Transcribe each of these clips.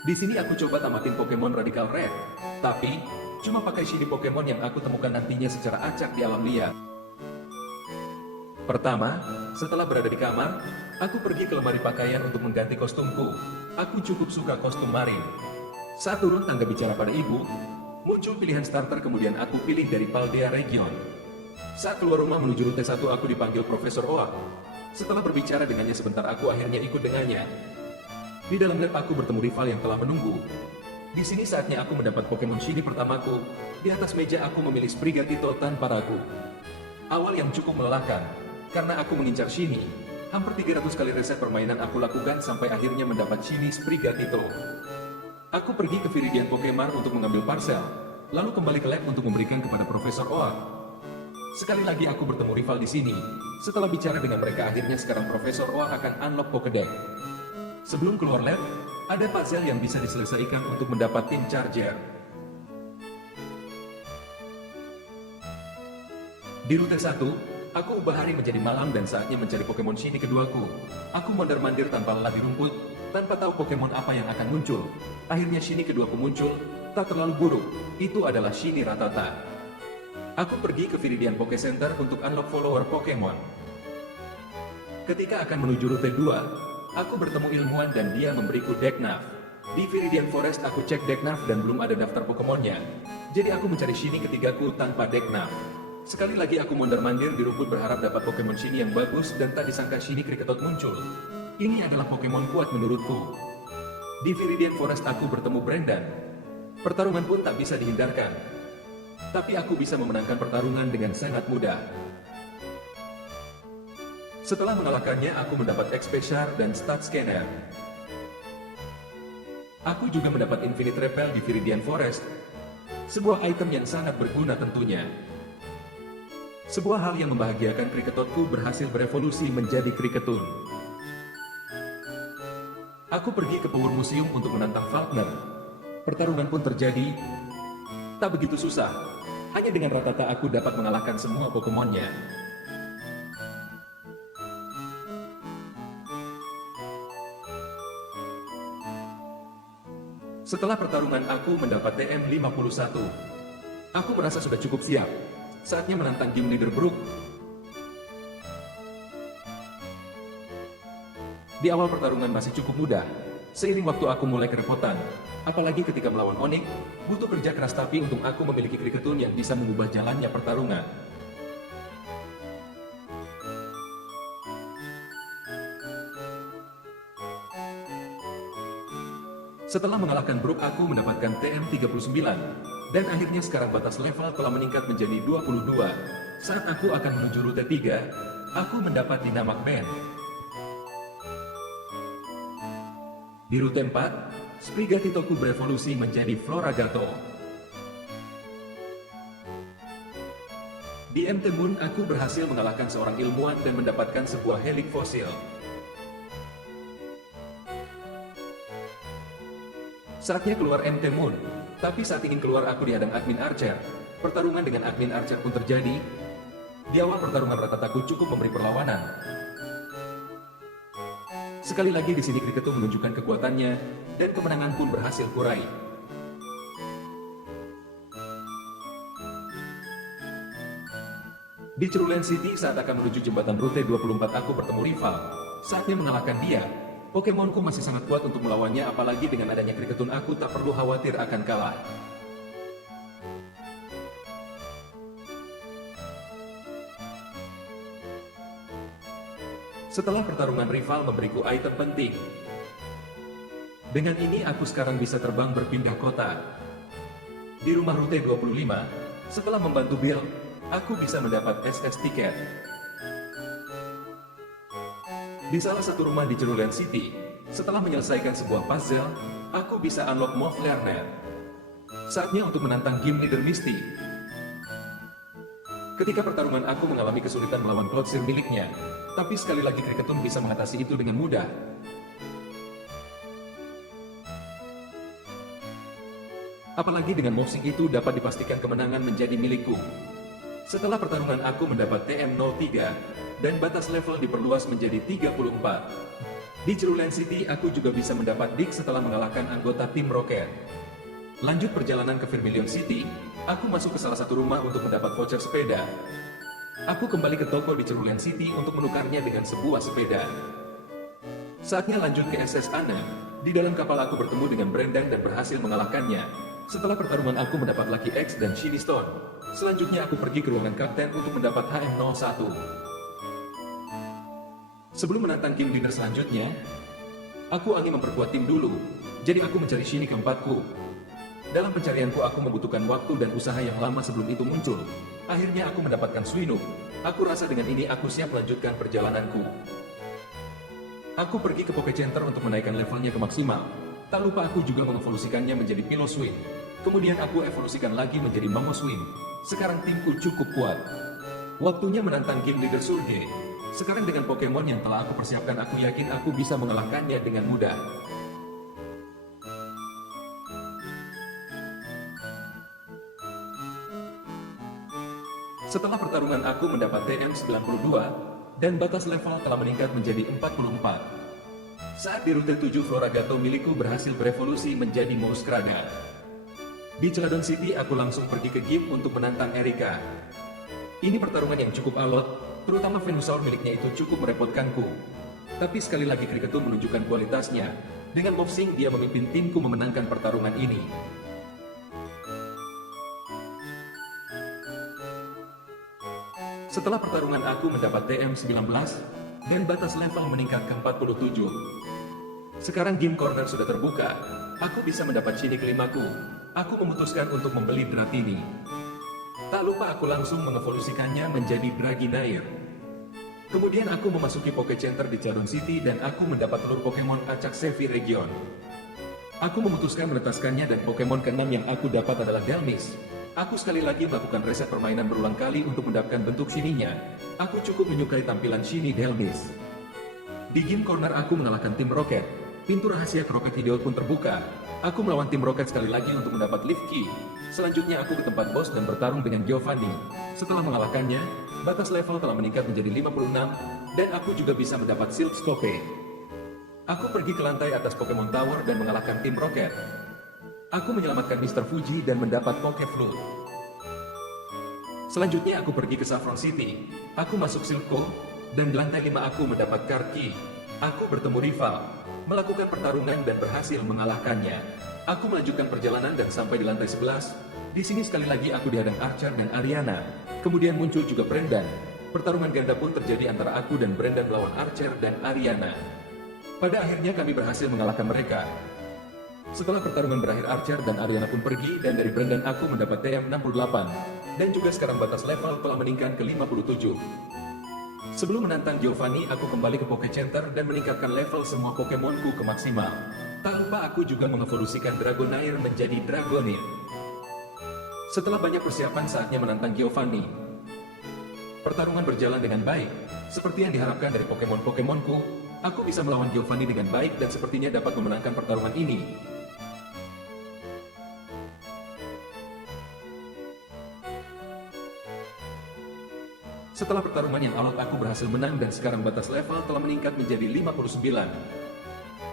Di sini aku coba tamatin Pokemon Radical Red, tapi cuma pakai shiny Pokemon yang aku temukan nantinya secara acak di alam liar. Pertama, setelah berada di kamar, aku pergi ke lemari pakaian untuk mengganti kostumku. Aku cukup suka kostum marin. Saat turun tangga bicara pada ibu, muncul pilihan starter kemudian aku pilih dari Paldea Region. Saat keluar rumah menuju rute 1 aku dipanggil Profesor Oak. Setelah berbicara dengannya sebentar aku akhirnya ikut dengannya. Di dalam lab aku bertemu rival yang telah menunggu. Di sini saatnya aku mendapat Pokemon Shiny pertamaku. Di atas meja aku memilih Sprigatito tanpa ragu. Awal yang cukup melelahkan, karena aku mengincar Shiny. Hampir 300 kali reset permainan aku lakukan sampai akhirnya mendapat Shiny Sprigatito. Aku pergi ke Viridian Pokemar untuk mengambil parcel, lalu kembali ke lab untuk memberikan kepada Profesor Oak. Sekali lagi aku bertemu rival di sini. Setelah bicara dengan mereka akhirnya sekarang Profesor Oak akan unlock Pokédex. Sebelum keluar lab, ada puzzle yang bisa diselesaikan untuk mendapat tim Charger. Di rute 1, aku ubah hari menjadi malam dan saatnya mencari Pokemon Shiny keduaku. Aku mondar-mandir tanpa lelah di rumput, tanpa tahu Pokemon apa yang akan muncul. Akhirnya Shiny keduaku muncul, tak terlalu buruk, itu adalah Shiny Rattata. Aku pergi ke Viridian Poké Center untuk unlock follower Pokemon. Ketika akan menuju rute 2, aku bertemu ilmuwan dan dia memberiku Deknav. Di Viridian Forest aku cek Deknav dan belum ada daftar Pokemonnya. Jadi aku mencari Shiny ketigaku tanpa Deknav. Sekali lagi aku mondar-mandir di rumput berharap dapat Pokemon Shiny yang bagus dan tak disangka Shiny Kricketot muncul. Ini adalah Pokemon kuat menurutku. Di Viridian Forest aku bertemu Brendan. Pertarungan pun tak bisa dihindarkan. Tapi aku bisa memenangkan pertarungan dengan sangat mudah. Setelah mengalahkannya, aku mendapat XP Shard dan Stat Scanner. Aku juga mendapat Infinite Repel di Viridian Forest. Sebuah item yang sangat berguna tentunya. Sebuah hal yang membahagiakan Kricketotku berhasil berevolusi menjadi Kricketun. Aku pergi ke Power Museum untuk menantang Falkner. Pertarungan pun terjadi. Tak begitu susah. Hanya dengan Rattata aku dapat mengalahkan semua Pokemonnya. Setelah pertarungan aku mendapat TM51. Aku merasa sudah cukup siap. Saatnya menantang Gym Leader Brook. Di awal pertarungan masih cukup mudah. Seiring waktu aku mulai kerepotan. Apalagi ketika melawan Onyx, butuh kerja keras tapi untuk aku memiliki Kricketun yang bisa mengubah jalannya pertarungan. Setelah mengalahkan Brook aku mendapatkan TM39, dan akhirnya sekarang batas level telah meningkat menjadi 22. Saat aku akan menuju rute 3, aku mendapat Dynamax Band. Di rute 4, Sprigatitoku berevolusi menjadi Floragato. Di MT Moon aku berhasil mengalahkan seorang ilmuwan dan mendapatkan sebuah Helix fosil. Saatnya keluar MT Moon, tapi saat ingin keluar aku dihadang admin Archer. Pertarungan dengan admin Archer pun terjadi. Di awal pertarungan Rattataku cukup memberi perlawanan. Sekali lagi di sini Kricketun menunjukkan kekuatannya, dan kemenangan pun berhasil kurai. Di Cerulean City saat akan menuju jembatan rute 24 aku bertemu rival. Saatnya mengalahkan dia. Pokemonku masih sangat kuat untuk melawannya apalagi dengan adanya Kricketun aku tak perlu khawatir akan kalah. Setelah pertarungan rival memberiku item penting. Dengan ini aku sekarang bisa terbang berpindah kota. Di rumah rute 25, setelah membantu build, aku bisa mendapat SS tiket. Di salah satu rumah di Cerulean City, setelah menyelesaikan sebuah puzzle, aku bisa unlock Move Learner. Saatnya untuk menantang Gym Leader Misty. Ketika pertarungan aku mengalami kesulitan melawan Clodsir miliknya, tapi sekali lagi Kricketun bisa mengatasi itu dengan mudah. Apalagi dengan movesing itu dapat dipastikan kemenangan menjadi milikku. Setelah pertarungan aku mendapat TM03, dan batas level diperluas menjadi 34. Di Cerulean City, aku juga bisa mendapat dik setelah mengalahkan anggota tim Rocket. Lanjut perjalanan ke Vermilion City, aku masuk ke salah satu rumah untuk mendapat voucher sepeda. Aku kembali ke toko di Cerulean City untuk menukarnya dengan sebuah sepeda. Saatnya lanjut ke SS Anna. Di dalam kapal aku bertemu dengan Brendan dan berhasil mengalahkannya. Setelah pertarungan aku mendapat Lucky X dan Shiny Stone. Selanjutnya aku pergi ke ruangan kapten untuk mendapat HM01. Sebelum menantang game leader selanjutnya, aku ingin memperkuat tim dulu. Jadi aku mencari Shiny keempatku. Dalam pencarianku aku membutuhkan waktu dan usaha yang lama sebelum itu muncul. Akhirnya aku mendapatkan Swinub. Aku rasa dengan ini aku siap melanjutkan perjalananku. Aku pergi ke Poké Center untuk menaikkan levelnya ke maksimal. Tak lupa aku juga mengevolusikannya menjadi Piloswing. Kemudian aku evolusikan lagi menjadi Mamoswing. Sekarang timku cukup kuat. Waktunya menantang game leader Surge. Sekarang dengan Pokemon yang telah aku persiapkan, aku yakin aku bisa mengalahkannya dengan mudah. Setelah pertarungan aku mendapat TM92, dan batas level telah meningkat menjadi 44. Saat di rute 7 Floragato milikku berhasil berevolusi menjadi Mouskrada. Di Celadon City aku langsung pergi ke gym untuk menantang Erika. Ini pertarungan yang cukup alot, terutama Venusaur miliknya itu cukup merepotkanku. Tapi sekali lagi Kriketu menunjukkan kualitasnya. Dengan Mopsing dia memimpin timku memenangkan pertarungan ini. Setelah pertarungan aku mendapat TM19, dan batas level meningkat ke 47. Sekarang game corner sudah terbuka, aku bisa mendapat Shiny kelimaku. Aku memutuskan untuk membeli Dratini. Tak lupa aku langsung mengevolusikannya menjadi Dragonair. Kemudian aku memasuki Poké Center di Celadon City dan aku mendapat telur Pokemon acak Sevi Region. Aku memutuskan menetaskannya dan Pokemon ke-6 yang aku dapat adalah Delmis. Aku sekali lagi melakukan reset permainan berulang kali untuk mendapatkan bentuk Shiny-nya. Aku cukup menyukai tampilan Shiny Delmis. Di game corner aku mengalahkan tim Rocket. Pintu rahasia ke Rocket Hideo pun terbuka. Aku melawan tim Rocket sekali lagi untuk mendapat Leaf Key. Selanjutnya aku ke tempat bos dan bertarung dengan Giovanni. Setelah mengalahkannya, batas level telah meningkat menjadi 56, dan aku juga bisa mendapat Silk Scope. Aku pergi ke lantai atas Pokemon Tower dan mengalahkan tim Rocket. Aku menyelamatkan Mr. Fuji dan mendapat Poké Flute. Selanjutnya aku pergi ke Saffron City. Aku masuk Silco, dan di lantai 5 aku mendapat Karki. Aku bertemu rival, melakukan pertarungan dan berhasil mengalahkannya. Aku melanjutkan perjalanan dan sampai di lantai 11. Di sini sekali lagi aku dihadang Archer dan Ariana. Kemudian muncul juga Brendan. Pertarungan ganda pun terjadi antara aku dan Brendan melawan Archer dan Ariana. Pada akhirnya kami berhasil mengalahkan mereka. Setelah pertarungan berakhir, Archer dan Ariana pun pergi dan dari Brendan aku mendapat TM68. Dan juga sekarang batas level telah meningkat ke 57. Sebelum menantang Giovanni, aku kembali ke Poké Center dan meningkatkan level semua Pokemonku ke maksimal. Tak lupa aku juga mengevolusikan Dragonair menjadi Dragonir. Setelah banyak persiapan, saatnya menantang Giovanni. Pertarungan berjalan dengan baik. Seperti yang diharapkan dari Pokemon-Pokemonku, aku bisa melawan Giovanni dengan baik dan sepertinya dapat memenangkan pertarungan ini. Setelah pertarungan yang alot aku berhasil menang dan sekarang batas level telah meningkat menjadi 59.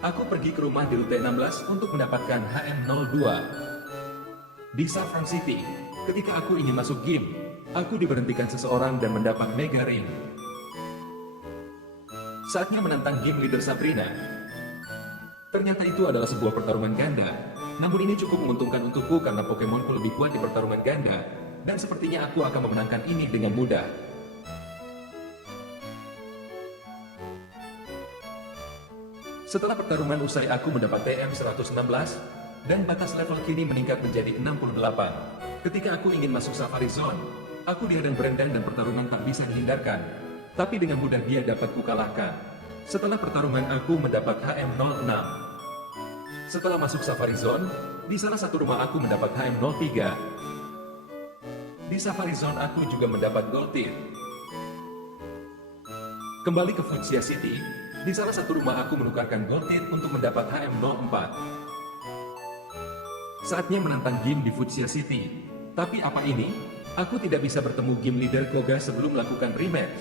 Aku pergi ke rumah di rute 16 untuk mendapatkan HM02. Di Saffron City, ketika aku ingin masuk game, aku diberhentikan seseorang dan mendapat Mega Ring. Saatnya menantang game leader Sabrina. Ternyata itu adalah sebuah pertarungan ganda. Namun ini cukup menguntungkan untukku karena Pokemonku lebih kuat di pertarungan ganda. Dan sepertinya aku akan memenangkan ini dengan mudah. Setelah pertarungan usai aku mendapat TM116, dan batas level kini meningkat menjadi 68. Ketika aku ingin masuk Safari Zone, aku dihadang Brendan dan pertarungan tak bisa dihindarkan. Tapi dengan mudah dia dapat kukalahkan. Setelah pertarungan aku mendapat HM06. Setelah masuk Safari Zone, di salah satu rumah aku mendapat HM03. Di Safari Zone aku juga mendapat Goldteeth. Kembali ke Fuchsia City, di salah satu rumah aku menukarkan Goldteeth untuk mendapat HM04. Saatnya menantang game di Fuchsia City. Tapi apa ini? Aku tidak bisa bertemu game leader Koga sebelum melakukan rematch.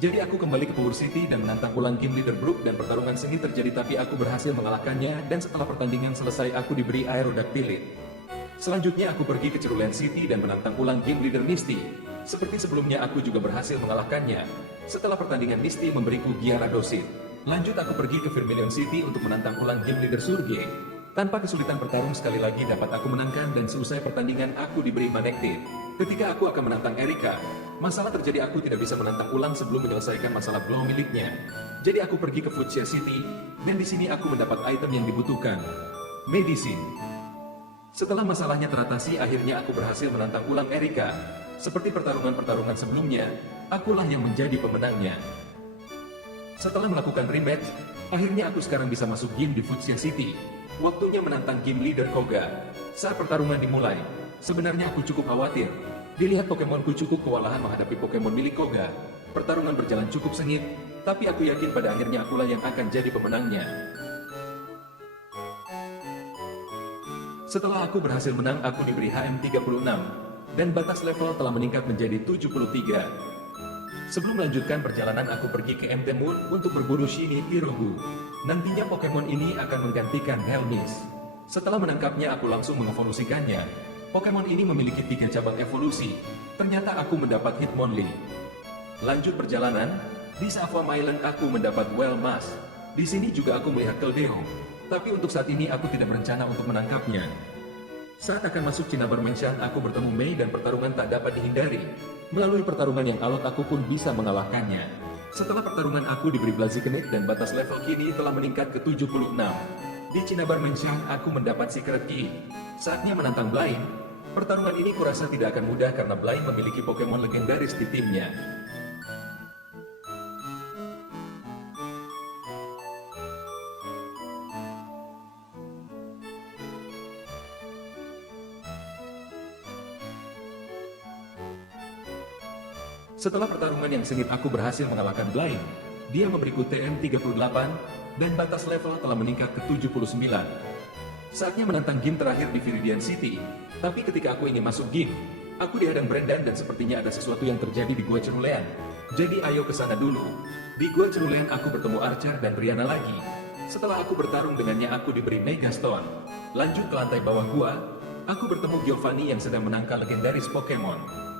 Jadi aku kembali ke Power City dan menantang ulang Game Leader Brook dan pertarungan sengit terjadi tapi aku berhasil mengalahkannya dan setelah pertandingan selesai aku diberi Aerodactylit. Selanjutnya aku pergi ke Cerulean City dan menantang ulang Game Leader Misty. Seperti sebelumnya aku juga berhasil mengalahkannya. Setelah pertandingan Misty memberiku Gyarados. Lanjut aku pergi ke Vermilion City untuk menantang ulang Game Leader Surge. Tanpa kesulitan bertarung sekali lagi dapat aku menangkan dan selesai pertandingan aku diberi Manectate. Ketika aku akan menantang Erika, masalah terjadi aku tidak bisa menantang ulang sebelum menyelesaikan masalah blow miliknya. Jadi aku pergi ke Fuchsia City, dan di sini aku mendapat item yang dibutuhkan. Medicine. Setelah masalahnya teratasi akhirnya aku berhasil menantang ulang Erika. Seperti pertarungan-pertarungan sebelumnya, akulah yang menjadi pemenangnya. Setelah melakukan rematch, akhirnya aku sekarang bisa masuk game di Fuchsia City. Waktunya menantang game leader Koga. Saat pertarungan dimulai, sebenarnya aku cukup khawatir. Dilihat Pokemonku cukup kewalahan menghadapi Pokemon milik Koga. Pertarungan berjalan cukup sengit, tapi aku yakin pada akhirnya akulah yang akan jadi pemenangnya. Setelah aku berhasil menang, aku diberi HM36, dan batas level telah meningkat menjadi 73. Sebelum melanjutkan perjalanan aku pergi ke MT Moon untuk berburu Shiny Pirogu. Nantinya Pokemon ini akan menggantikan Helmis. Setelah menangkapnya aku langsung mengevolusikannya. Pokemon ini memiliki 3 cabang evolusi. Ternyata aku mendapat Hitmonlee. Lanjut perjalanan, di Safam Island aku mendapat Wellmas. Di sini juga aku melihat Keldeo. Tapi untuk saat ini aku tidak berencana untuk menangkapnya. Saat akan masuk Cinnabar Mansion, aku bertemu Mei dan pertarungan tak dapat dihindari. Melalui pertarungan yang alot aku pun bisa mengalahkannya. Setelah pertarungan aku diberi Blazikenit dan batas level kini telah meningkat ke 76. Di Cinnabar Mansion aku mendapat Secret Key. Saatnya menantang Blaine. Pertarungan ini kurasa tidak akan mudah karena Blaine memiliki Pokemon legendaris di timnya. Setelah pertarungan yang sengit aku berhasil mengalahkan Blaine. Dia memberiku TM38, dan batas level telah meningkat ke 79. Saatnya menantang game terakhir di Viridian City. Tapi ketika aku ingin masuk game, aku dihadang Brendan dan sepertinya ada sesuatu yang terjadi di Gua Cerulean. Jadi ayo ke sana dulu. Di Gua Cerulean aku bertemu Archer dan Brianna lagi. Setelah aku bertarung dengannya aku diberi Megastone. Lanjut ke lantai bawah gua, aku bertemu Giovanni yang sedang menangkal legendaris Pokemon.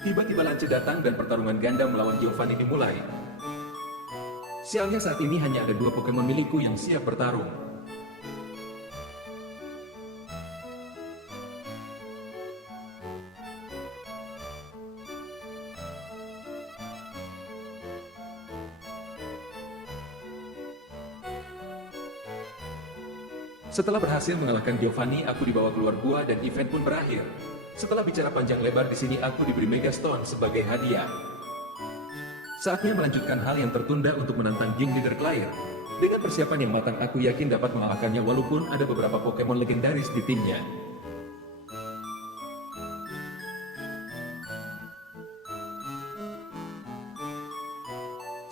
Tiba-tiba Lance datang dan pertarungan ganda melawan Giovanni dimulai. Sialnya saat ini hanya ada 2 Pokemon milikku yang siap bertarung. Setelah berhasil mengalahkan Giovanni, aku dibawa keluar gua dan event pun berakhir. Setelah bicara panjang lebar di sini aku diberi Megastone sebagai hadiah. Saatnya melanjutkan hal yang tertunda untuk menantang Gym Leader Clair. Dengan persiapan yang matang aku yakin dapat mengalahkannya walaupun ada beberapa Pokemon legendaris di timnya.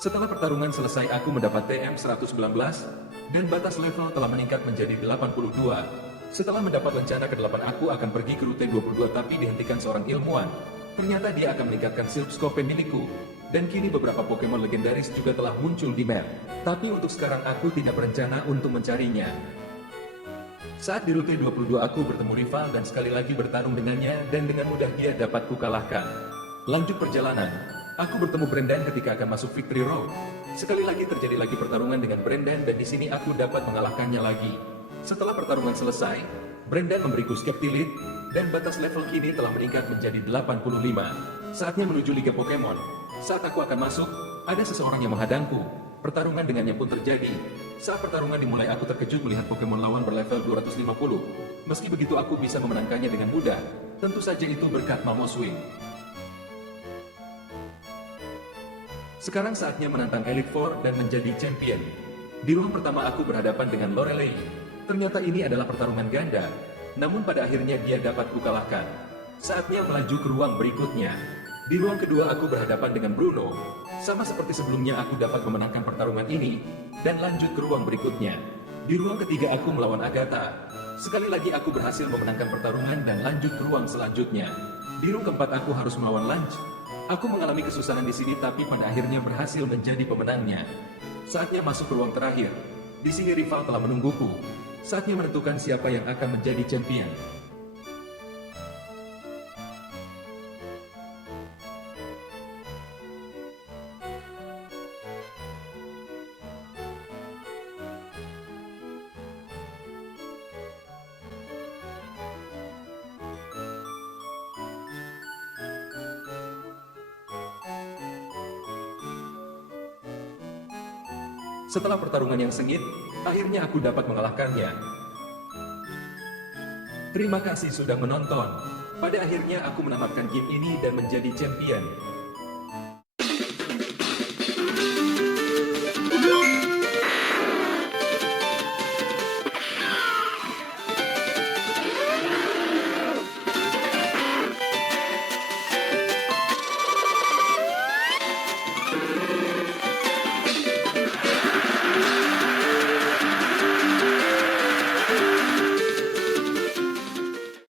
Setelah pertarungan selesai aku mendapat TM119, dan batas level telah meningkat menjadi 82. Setelah mendapat rencana ke-8 aku akan pergi ke rute 22 tapi dihentikan seorang ilmuwan. Ternyata dia akan meningkatkan Silpscope milikku. Dan kini beberapa Pokemon legendaris juga telah muncul di map. Tapi untuk sekarang aku tidak berencana untuk mencarinya. Saat di rute 22 aku bertemu rival dan sekali lagi bertarung dengannya dan dengan mudah dia dapat kukalahkan. Lanjut perjalanan, aku bertemu Brendan ketika akan masuk Victory Road. Sekali lagi terjadi lagi pertarungan dengan Brendan dan di sini aku dapat mengalahkannya lagi. Setelah pertarungan selesai, Brendan memberiku Skeptilit, dan batas level kini telah meningkat menjadi 85. Saatnya menuju Liga Pokemon. Saat aku akan masuk, ada seseorang yang menghadangku. Pertarungan dengannya pun terjadi. Saat pertarungan dimulai aku terkejut melihat Pokemon lawan berlevel 250. Meski begitu aku bisa memenangkannya dengan mudah. Tentu saja itu berkat Mamoswing. Sekarang saatnya menantang Elite Four dan menjadi champion. Di ruang pertama aku berhadapan dengan Lorelei. Ternyata ini adalah pertarungan ganda, namun pada akhirnya dia dapat kukalahkan. Saatnya melaju ke ruang berikutnya. Di ruang kedua aku berhadapan dengan Bruno. Sama seperti sebelumnya aku dapat memenangkan pertarungan ini, dan lanjut ke ruang berikutnya. Di ruang ketiga aku melawan Agatha. Sekali lagi aku berhasil memenangkan pertarungan dan lanjut ke ruang selanjutnya. Di ruang keempat aku harus melawan Lunch. Aku mengalami kesusahan di sini tapi pada akhirnya berhasil menjadi pemenangnya. Saatnya masuk ke ruang terakhir. Di sini rival telah menungguku. Saatnya menentukan siapa yang akan menjadi champion. Setelah pertarungan yang sengit, akhirnya aku dapat mengalahkannya. Terima kasih sudah menonton. Pada akhirnya aku menamatkan game ini dan menjadi champion.